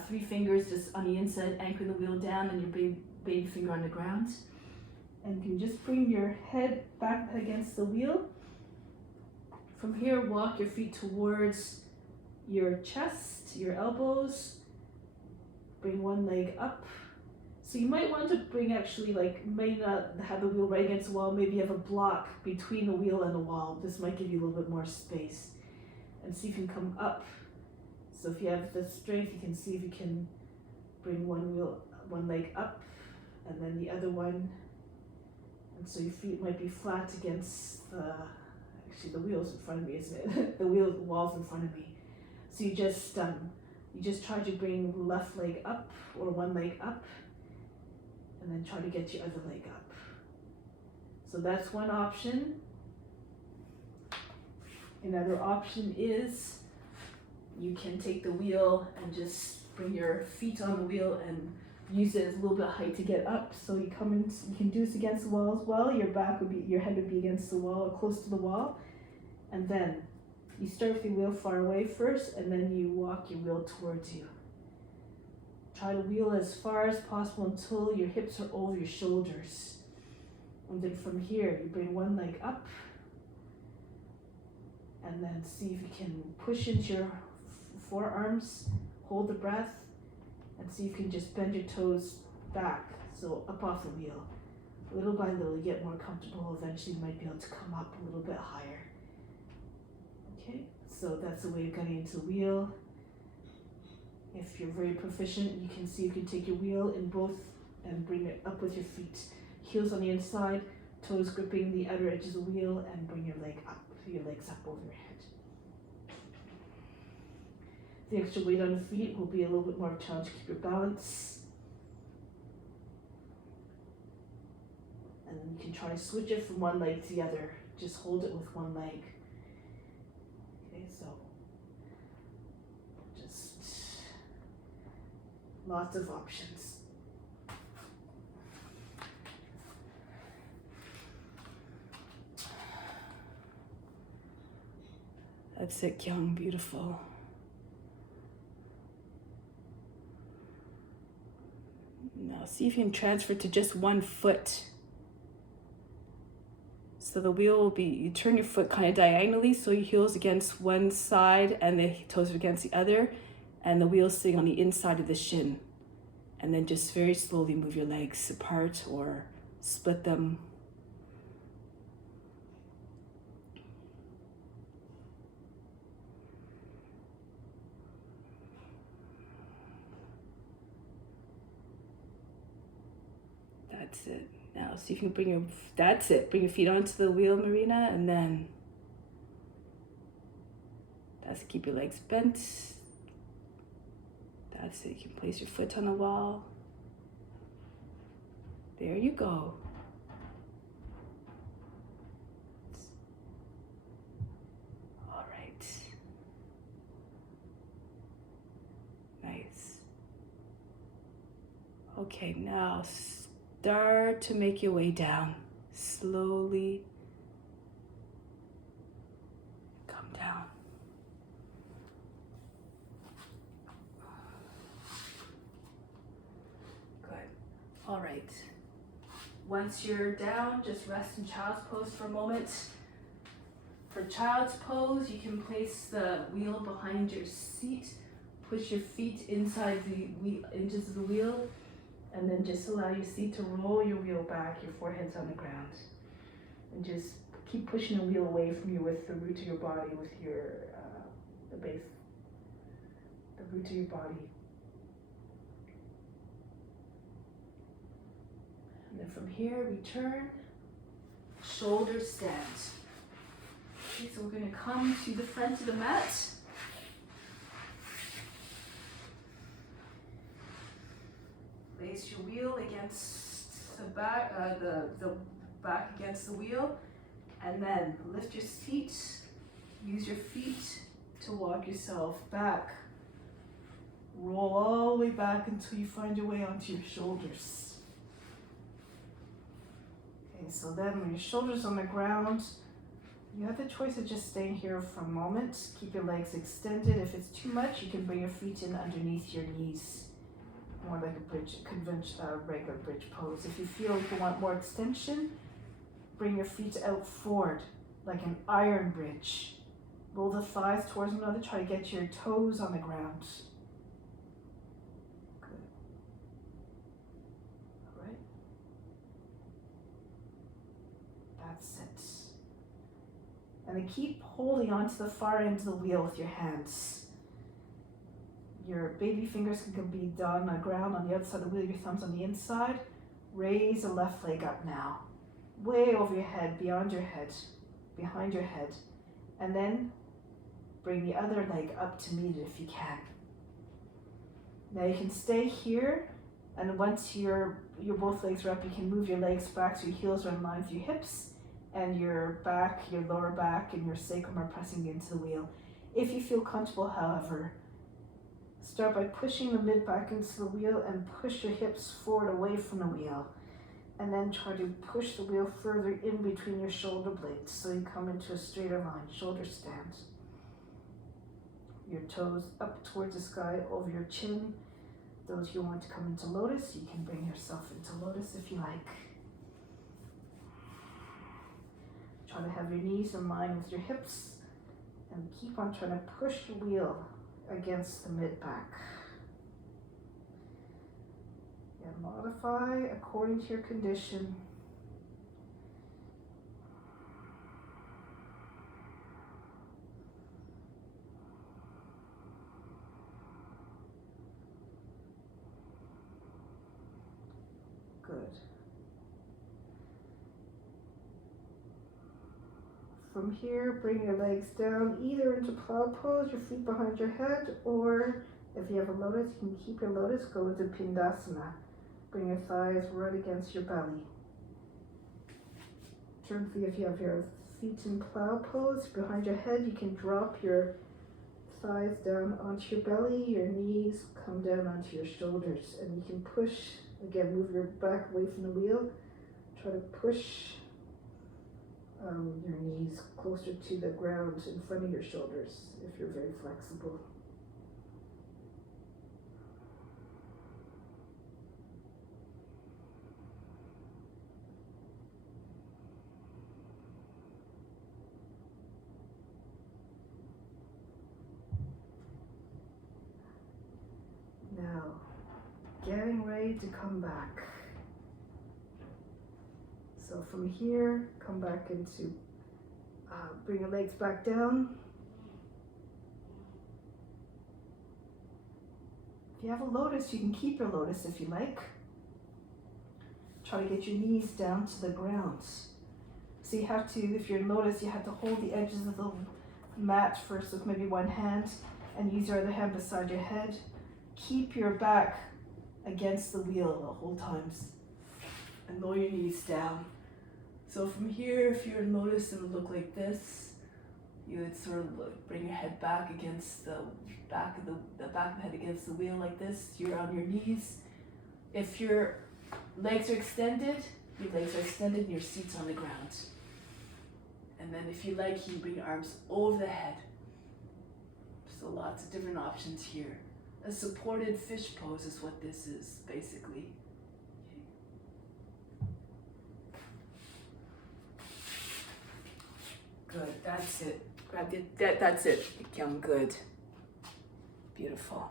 3 fingers just on the inside, anchoring the wheel down, and your baby finger on the ground. And you can just bring your head back against the wheel. From here, walk your feet towards your chest, your elbows. Bring one leg up. So you might want to bring may not have the wheel right against the wall, maybe you have a block between the wheel and the wall. This might give you a little bit more space. And see if you can come up. So if you have the strength, you can see if you can bring one leg up and then the other one. And so your feet might be flat against the wheel's in front of me, isn't it? The wall's in front of me. So you just try to bring left leg up or one leg up. And then try to get your other leg up. So that's one option. Another option is you can take the wheel and just bring your feet on the wheel and use it as a little bit of height to get up. So you can do this against the wall as well. Your head would be against the wall or close to the wall. And then you start with your wheel far away first, and then you walk your wheel towards you. Try to wheel as far as possible until your hips are over your shoulders. And then from here, you bring one leg up. And then see if you can push into your forearms, hold the breath, and see if you can just bend your toes back, so up off the wheel. Little by little, you get more comfortable. Eventually, you might be able to come up a little bit higher. Okay, so that's the way of getting into the wheel. If you're very proficient, you can see you can take your wheel in both and bring it up with your feet. Heels on the inside, toes gripping the outer edges of the wheel, and bring your legs up over your head. The extra weight on the feet will be a little bit more of a challenge to keep your balance. And then you can try to switch it from one leg to the other. Just hold it with one leg. Okay, so just lots of options. That's it, Kyung, beautiful. Now see if you can transfer to just one foot. So the wheel will be, you turn your foot kind of diagonally, so your heel's against one side and the toes are against the other, and the wheel's sitting on the inside of the shin. And then just very slowly move your legs apart or split them. That's it. Now, see if you can bring your feet onto the wheel, Marina, and then keep your legs bent. That's it. You can place your foot on the wall. There you go. All right. Nice. Okay, now start to make your way down. Slowly come down. Good. All right. Once you're down, just rest in child's pose for a moment. For child's pose, you can place the wheel behind your seat, push your feet inside the wheel, into the wheel, and then just allow your seat to roll your wheel back, your forehead's on the ground. And just keep pushing the wheel away from you with the root of your body, with your, the base, the root of your body. And then from here, return, shoulder stand. Okay, so we're going to come to the front of the mat. Place your wheel against the back, the back against the wheel, and then lift your feet. Use your feet to walk yourself back. Roll all the way back until you find your way onto your shoulders. Okay, so then when your shoulders on the ground, you have the choice of just staying here for a moment. Keep your legs extended. If it's too much, you can bring your feet in underneath your knees. More like a bridge, regular bridge pose. If you feel you want more extension, bring your feet out forward, like an iron bridge. Roll the thighs towards one another. Try to get your toes on the ground. Good. All right. That's it. And then keep holding onto the far end of the wheel with your hands. Your baby fingers can be done on the ground on the outside of the wheel, your thumbs on the inside. Raise the left leg up now. Way over your head, beyond your head, behind your head. And then bring the other leg up to meet it if you can. Now you can stay here, and once your both legs are up, you can move your legs back so your heels are in line with your hips, and your back, your lower back, and your sacrum are pressing into the wheel. If you feel comfortable, however, start by pushing the mid back into the wheel and push your hips forward away from the wheel. And then try to push the wheel further in between your shoulder blades so you come into a straighter line, shoulder stand. Your toes up towards the sky, over your chin. Those who want to come into lotus, you can bring yourself into lotus if you like. Try to have your knees in line with your hips and keep on trying to push the wheel against the mid back. And modify according to your condition. Good. From here, bring your legs down either into plow pose, your feet behind your head, or if you have a lotus, you can keep your lotus, go into Pindasana. Bring your thighs right against your belly. If you have your feet in plow pose, behind your head, you can drop your thighs down onto your belly, your knees come down onto your shoulders, and you can push, again, move your back away from the wheel, try to push your knees closer to the ground in front of your shoulders if you're very flexible. Now, getting ready to come back. So from here, come back into, bring your legs back down. If you have a lotus, you can keep your lotus if you like. Try to get your knees down to the ground. So you have to, if you're in lotus, you have to hold the edges of the mat first with maybe one hand and use your other hand beside your head. keep your back against the wheel the whole time and lower your knees down. So from here, if you were to notice, it would look like this. You would sort of bring your head back against the back of the head against the wheel like this. You're on your knees. If your legs are extended and your seat's on the ground. And then if you like, you bring your arms over the head. So lots of different options here. A supported fish pose is what this is, basically. Good, that's it. That's it. Become good. Beautiful.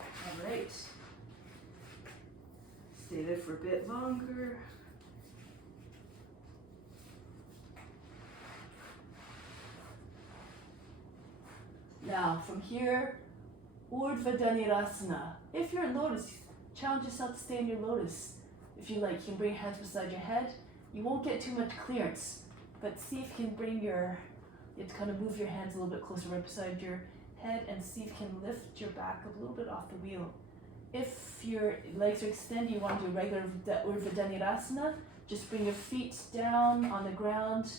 All right. Stay there for a bit longer. Now, from here, Urdhva Dhanurasana. If you're in lotus, challenge yourself to stay in your lotus. If you like, you can bring your hands beside your head. You won't get too much clearance, but see if you can bring you have to kind of move your hands a little bit closer right beside your head and see if you can lift your back a little bit off the wheel. If your legs are extended, you want to do regular Urdhva Dhanurasana, just bring your feet down on the ground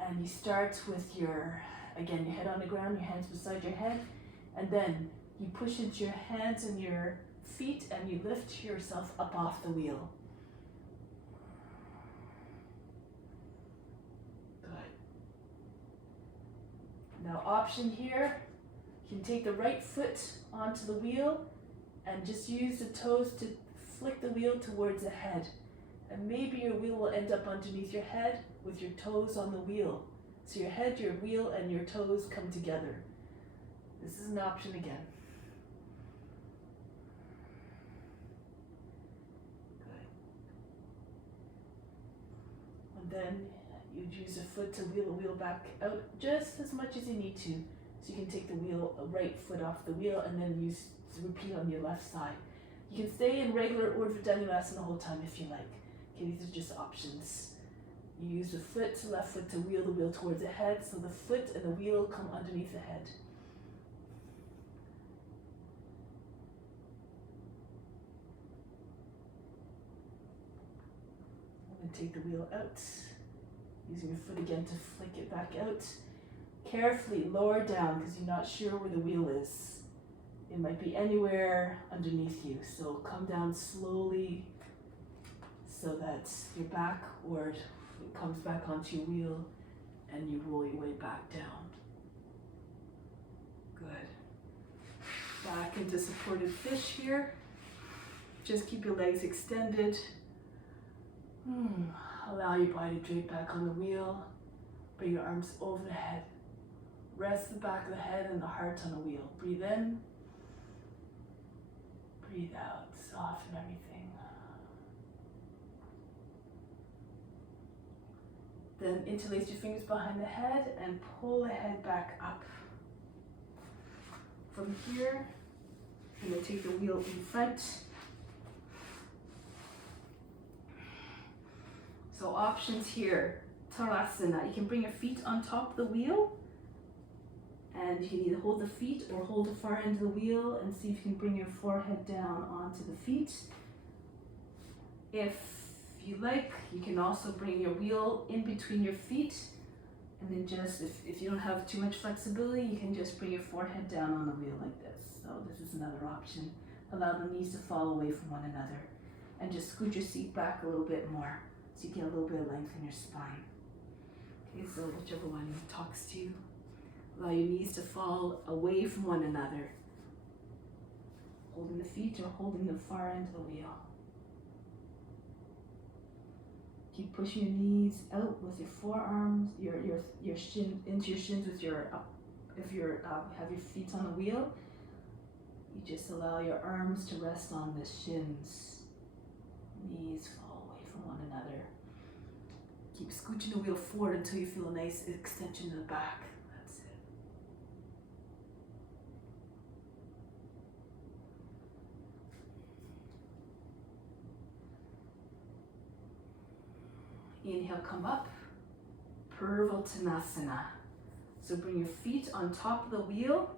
and you start with your head on the ground, your hands beside your head, and then you push into your hands and your feet and you lift yourself up off the wheel. Good. Now option here, you can take the right foot onto the wheel and just use the toes to flick the wheel towards the head. And maybe your wheel will end up underneath your head with your toes on the wheel. So your head, your wheel, and your toes come together. This is an option again. Good. And then you'd use a foot to wheel the wheel back out just as much as you need to. So you can take the right foot off the wheel and then repeat on your left side. You can stay in regular Urdhva Dhanurasana the whole time if you like. Okay, these are just options. You use the left foot to wheel the wheel towards the head, so the foot and the wheel come underneath the head. And take the wheel out, using your foot again to flick it back out. Carefully lower down because you're not sure where the wheel is. It might be anywhere underneath you, so come down slowly so that your back or it comes back onto your wheel and you roll your way back down. Good. Back into supported fish here. Just keep your legs extended. Allow your body to drape back on the wheel. Bring your arms over the head. Rest the back of the head and the heart on the wheel. Breathe in. Breathe out. Soften everything. Then interlace your fingers behind the head and pull the head back up. From here, I'm going to take the wheel in front. So options here, Tadasana. You can bring your feet on top of the wheel and you can either hold the feet or hold the far end of the wheel and see if you can bring your forehead down onto the feet. If you like, you can also bring your wheel in between your feet and then just, if you don't have too much flexibility, you can just bring your forehead down on the wheel like this. So this is another option. Allow the knees to fall away from one another and just scoot your seat back a little bit more so you get a little bit of length in your spine. Okay, so whichever one talks to you. Allow your knees to fall away from one another, holding the feet or holding the far end of the wheel. Keep pushing your knees out with your forearms, your shin into your shins with your if you're have your feet on the wheel. You just allow your arms to rest on the shins. Knees fall away from one another. Keep scooching the wheel forward until you feel a nice extension in the back. That's it. Inhale, come up. Purvottanasana. So bring your feet on top of the wheel,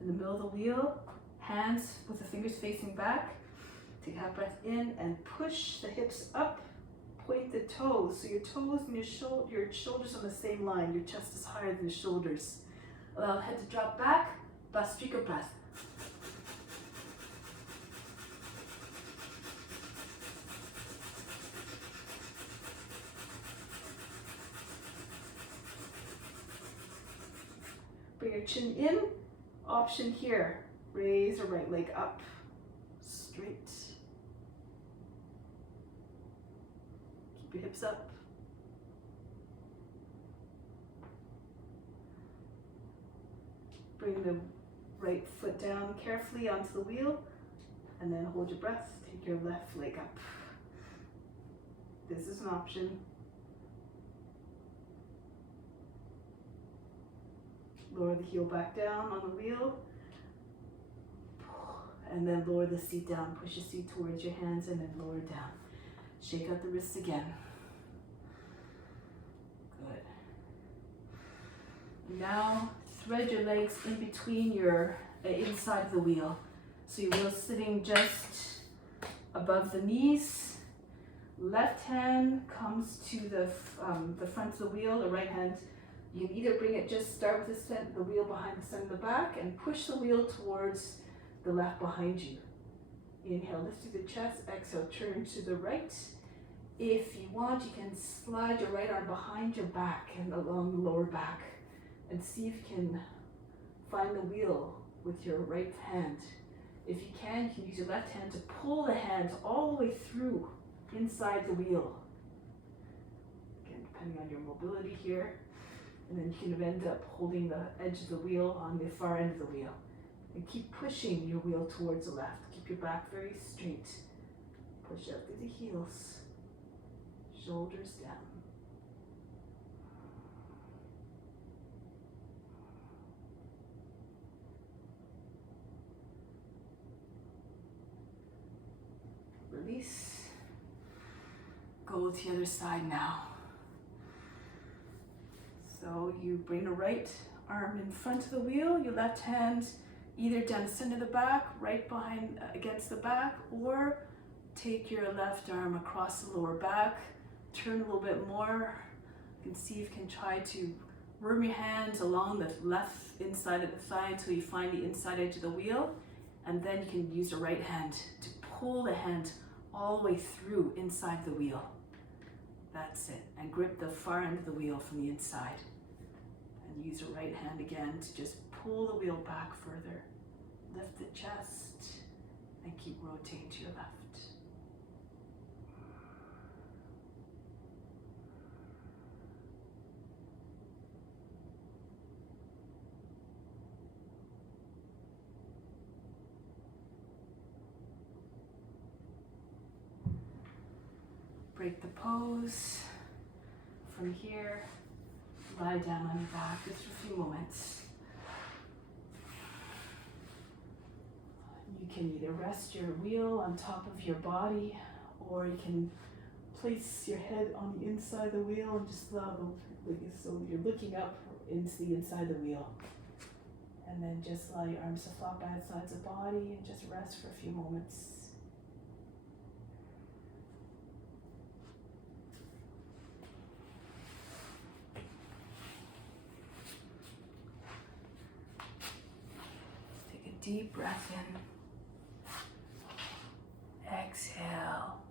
in the middle of the wheel, hands with the fingers facing back. Take a half breath in and push the hips up, point the toes. So your toes and your shoulders on the same line. Your chest is higher than the shoulders. Allow the head to drop back, Bhastrika breath. Bring your chin in. Option here. Raise your right leg up. Straight. Keep your hips up. Bring the right foot down carefully onto the wheel. And then hold your breath. Take your left leg up. This is an option. Lower the heel back down on the wheel. And then lower the seat down. Push your seat towards your hands and then lower it down. Shake out the wrists again. Good. Now thread your legs in between your inside of the wheel. So your wheel sitting just above the knees. Left hand comes to the front of the wheel. The right hand, you can either bring it, just start with the wheel behind the center of the back and push the wheel towards the left behind you. Inhale, lift through the chest. Exhale, turn to the right. If you want, you can slide your right arm behind your back and along the lower back and see if you can find the wheel with your right hand. If you can use your left hand to pull the hands all the way through inside the wheel. Again, depending on your mobility here. And then you can end up holding the edge of the wheel on the far end of the wheel. And keep pushing your wheel towards the left. Keep your back very straight. Push out through the heels. Shoulders down. Release. Go to the other side now. So you bring the right arm in front of the wheel, your left hand either down the center of the back, right behind against the back, or take your left arm across the lower back, turn a little bit more. You can see if you can try to worm your hands along the left inside of the thigh until you find the inside edge of the wheel, and then you can use the right hand to pull the hand all the way through inside the wheel. That's it. And grip the far end of the wheel from the inside. And use your right hand again to just pull the wheel back further. Lift the chest and keep rotating to your left. Break the pose. From here, lie down on your back just for a few moments. You can either rest your wheel on top of your body, or you can place your head on the inside of the wheel and just allow so you're looking up into the inside of the wheel. And then just allow your arms to flop by the sides of the body and just rest for a few moments. Deep breath in. Exhale.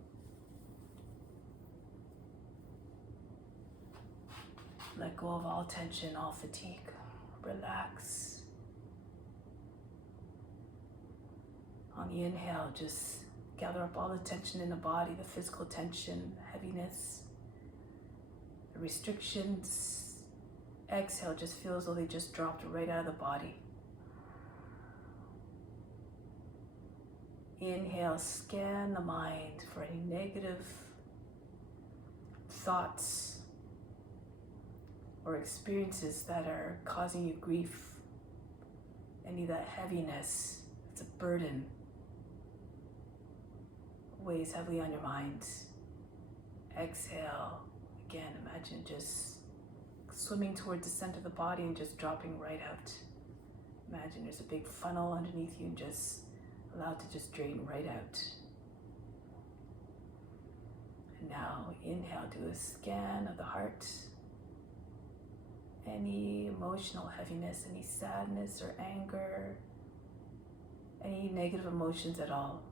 Let go of all tension, all fatigue. Relax. On the inhale, just gather up all the tension in the body, the physical tension, heaviness, the restrictions. Exhale, just feel as though they just dropped right out of the body. Inhale, scan the mind for any negative thoughts or experiences that are causing you grief, any of that heaviness, it's a burden, weighs heavily on your mind. Exhale, again, imagine just swimming towards the center of the body and just dropping right out. Imagine there's a big funnel underneath you and just allow it to just drain right out. And now inhale, do a scan of the heart. Any emotional heaviness, any sadness or anger, any negative emotions at all,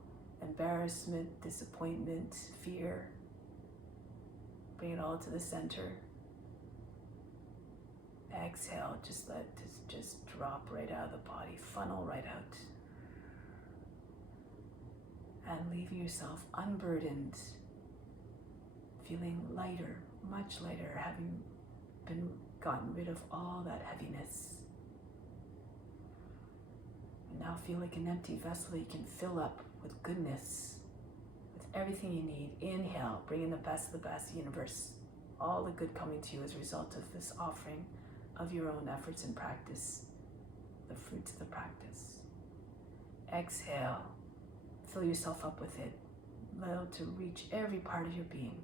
embarrassment, disappointment, fear, bring it all to the center. Exhale, just let it just drop right out of the body, funnel right out. And leaving yourself unburdened, feeling lighter, much lighter, having been gotten rid of all that heaviness. And now feel like an empty vessel that you can fill up with goodness, with everything you need. Inhale, bring in the best of the best universe. All the good coming to you as a result of this offering of your own efforts and practice, the fruits of the practice. Exhale, fill yourself up with it. Allow it to reach every part of your being.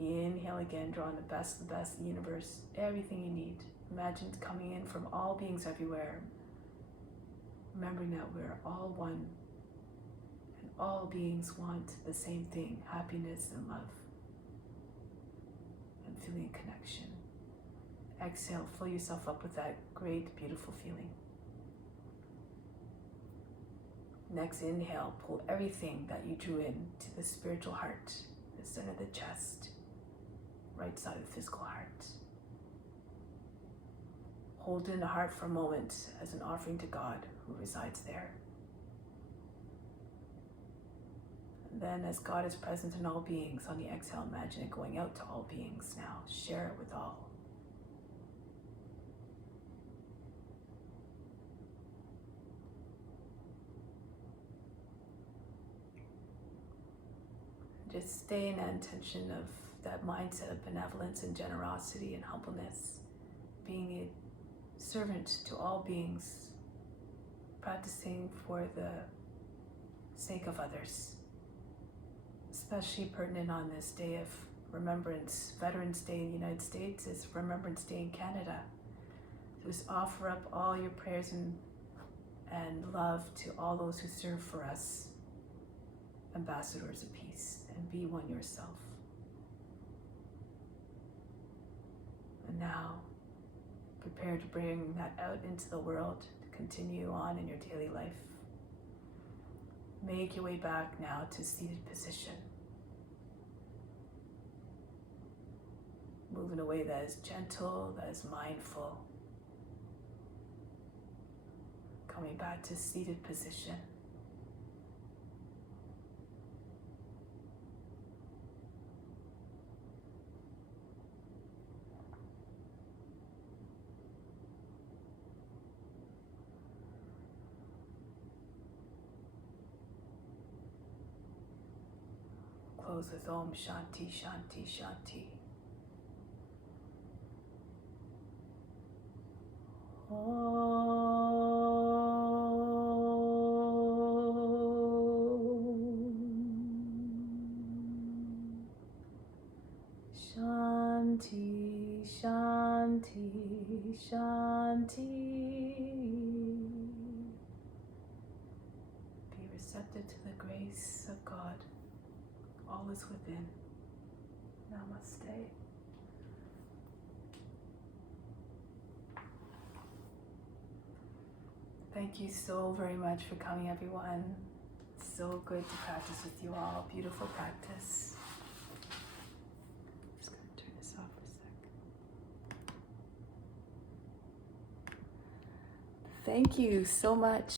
Inhale again, drawing the best of the best universe, everything you need. Imagine it coming in from all beings everywhere. Remembering that we're all one, and all beings want the same thing, happiness and love, and feeling a connection. Exhale, fill yourself up with that great, beautiful feeling. Next inhale, pull everything that you drew in to the spiritual heart, the center of the chest, right side of the physical heart. Hold in the heart for a moment as an offering to God who resides there. And then as God is present in all beings, on the exhale, imagine it going out to all beings now. Share it with all. Just stay in that intention of that mindset of benevolence and generosity and humbleness, being a servant to all beings, practicing for the sake of others, especially pertinent on this day of remembrance. Veterans Day in the United States is Remembrance Day in Canada. Just offer up all your prayers and love to all those who serve for us, ambassadors of peace, and be one yourself. And now, prepare to bring that out into the world, to continue on in your daily life. Make your way back now to seated position. Move in a way that is gentle, that is mindful. Coming back to seated position. Close with Om Shanti Shanti Shanti. Om Shanti Shanti Shanti. Be receptive to the grace of God. All is within. Namaste. Thank you so very much for coming, everyone. It's so good to practice with you all. Beautiful practice. Just going to turn this off for a sec. Thank you so much.